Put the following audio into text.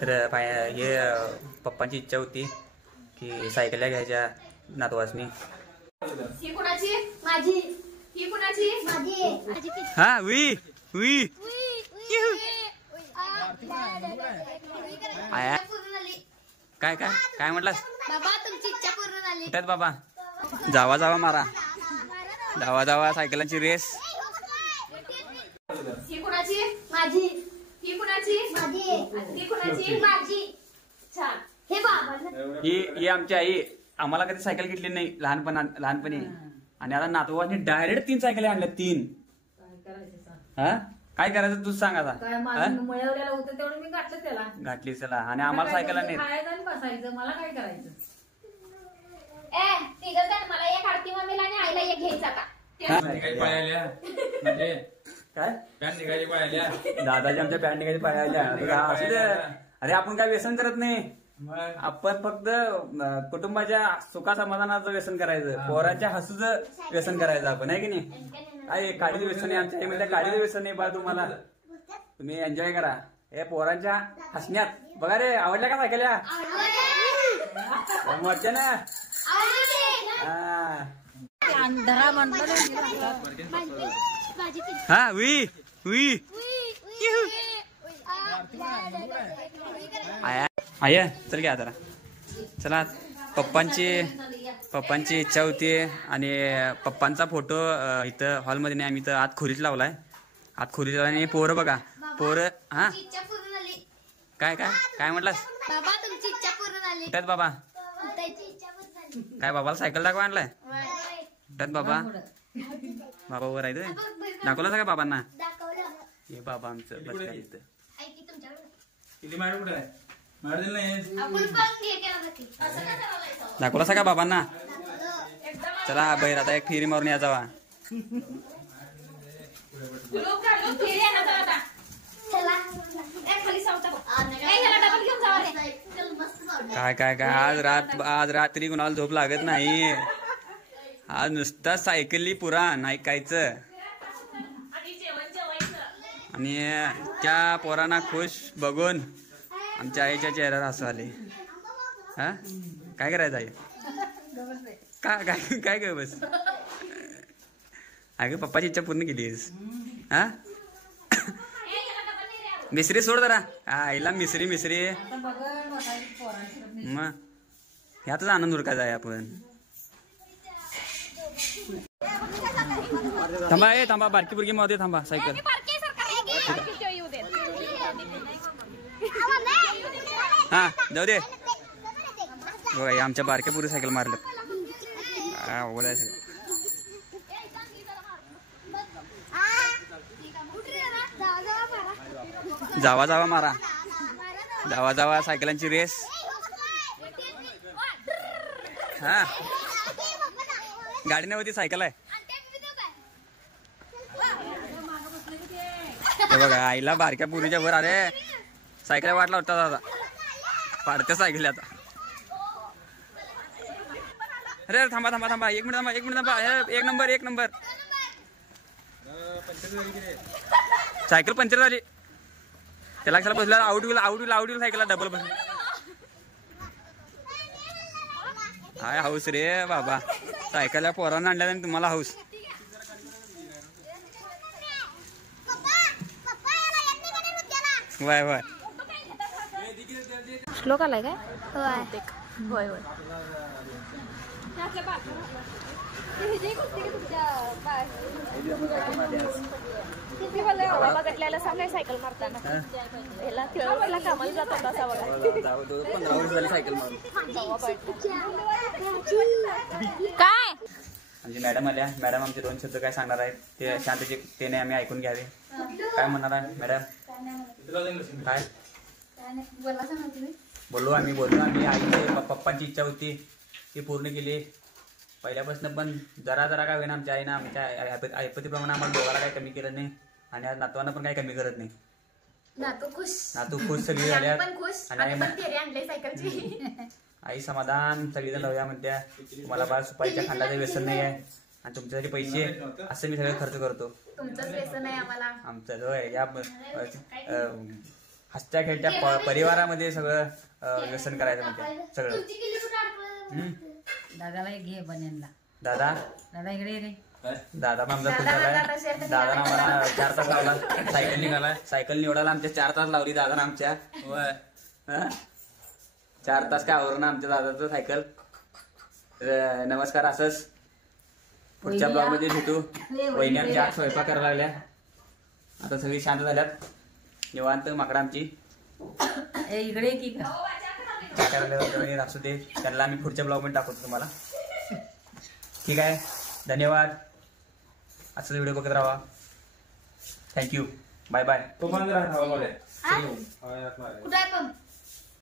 तर हे पप्पांची इच्छा होती की सायकल्या घ्यायच्या नातवासनी. ही कुणाची? माझी. ही कुणाची? माझी. हा वी वी काय काय काय म्हटलास बाबा? तुमची इच्छा पूर्ण झाली. कुठे बाबा? जावा जावा मारा, जावा जावा सायकलांची रेस. ही कुणाची? माझी. ही कुणाची? माझी. ही कुणाची? माझी. छान. हे बाबा ही आमची आई. आम्हाला कधी सायकल घेतली नाही लहानपणी, आणि आता नातवाने डायरेक्ट 3 सायकली आणल्या. 3. हा काय करायचं तूच सांग आता. मिळवलेलं होतं तेवढं मी घातलं त्याला. घातली चला, आणि आम्हाला सायकल नाही. खायचं आणि बसायचं, मला काय करायचं? मला एक आरती मम्मीला आणि आईला एक घ्यायचा का? म्हणजे काय पॅन्ट निघायची पाहिल्या दादाची, आमच्या पॅन्ट निघायची पाहिल्या. असू दे. अरे आपण काय व्यसन करत नाही. आपण फक्त कुटुंबाच्या सुखा समाधानाचं व्यसन करायचं, पोरांच्या हसूचं व्यसन करायचं आपण, आहे की नाही? काय काळीचं व्यसन आहे आमच्या म्हणजे काळीचं व्यसन नाही बा. तुम्हाला तुम्ही एन्जॉय करा हे पोरांच्या हसण्यात. बघा रे, आवडल्या का सायकल्या? मज्जा ना. हा वी वी आया चल घ्या जरा. चला, पप्पांची इच्छा होती, आणि पप्पांचा फोटो इथं हॉलमध्ये नाही, आम्ही इथं आत खोलीत लावलाय. आत खोलीत लावला. आणि पोरं बघा, पोरं. हा इच्छा पूर्ण झाली. काय काय काय म्हटलास बाबा? तुमची इच्छा पूर्ण झाली. कुठ्यात बाबा? इच्छा पूर्ण झाली. काय बाबाला सायकल दाखवा आणलाय? कुठ्यात बाबा? बाबा वर आहे दाखवला का बाबांना? दाखवलं. हे बाबा आमचं बसल्या इथं. ऐकी तुमच्याकडे. किती मॅडम कुठे आहे? मॅडम नाही. आपण पण घे केला जाते. असं काय करायचं? दाखवला का बाबांना? चला बाहेर आता एक फेरी मारून या जावा. काय काय काय आज रात्री कुणाला झोप लागत नाही. आज नुसता सायकली पुराण ऐकायचं, आणि त्या पोरांना खुश बघून आमच्या आईच्या चेहऱ्यावर हसू आले. हा काय करायचं आहे? काय काय काय काय बस. अगं पप्पाची इच्छा पूर्ण केलीस. हा मिसरी सोड जरा. आईला मिसरी मग ह्यातच आनंद उरकायचा आहे आपण. थांबा बारकी बुरकी मध्ये थांबा. सायकल हा जाऊ दे. बघा आमच्या बारक्या पुरी सायकल मारलं. जावा जावा मारा, जावा जावा सायकलांची रेस. हा गाडी नव्हती, सायकल आहे. बघा आईला बारक्या पुरीच्या वर. अरे सायकल वाटला होता दादा, पाडत्या सायकल आता. अरे थांबा थांबा थांबा, एक मिनिट थांबा. एक नंबर सायकल पंक्चर झाली. त्याला कशाला बसला? आउट होईल सायकलला डबल बस. काय हाऊस रे बाबा, सायकलला पोरांना आणल्या आणि तुम्हाला हाऊस. वाय वाय श्लोक आलाय काय? होय होय. सांगाय सायकल मारताना कामाला जात होता असा बघा. 15 वर्ष झाली सायकल मारून. काय म्हणजे मॅडम आल्या. मॅडम आमचे 2 शब्द काय सांगणार आहेत ते शांततेने आम्ही ऐकून घ्यावे. काय म्हणणार आहे मॅडम? काय बोललो आम्ही आईची पप्पांची इच्छा होती ती पूर्ण केली. पहिल्यापासून पण जरा काय होईना आमच्या आईनं आमच्या ऐपतीप्रमाणे आम्हाला दोघाला काही कमी केलं नाही, आणि आज नातवांना पण काही कमी करत नाही. नातू खुश सगळी झाल्या. आई समाधान, सगळीजण लावूया म्हणत्या. तुम्हाला बाळ सुपारीच्या खांडाचं व्यसन नाही आहे, आणि तुमच्यासाठी पैसे असं मी सगळं खर्च करतो. तुमचंच व्यसन आहे आम्हाला. आमचं होय. या हसत्या खेळत्या परिवारामध्ये सगळं व्यसन करायचं म्हणते सगळं. तुमची किल्ली कुठं अडकलं? हम्म. दादाला एक घे बन्यांना. दादा दादा इकडे ये रे. दादा पण आमचा खुश झालाय. दादा आम्हाला 4 तास लावला सायकल निघाला. सायकल निवडायला आमच्या 4 तास लावली दादा आमच्या. होय. 4 तास काय आवरून आमच्या दादाचं सायकल. नमस्कार, असंच पुढच्या ब्लॉग मध्ये भेटू. वहिनी आमच्या आज स्वयंपाक करायला लागल्या. आता सगळी शांत झाल्यात, निवांत. माकडा आमची ए इकडे ये की का. काय करायला असू दे, त्यांना आम्ही पुढच्या ब्लॉग मध्ये टाकतो तुम्हाला. ठीक आहे, धन्यवाद. असं व्हिडिओ बघत राहा. Thank you, bye bye. तो पण जरा खावा बघा. कुठं आहे पण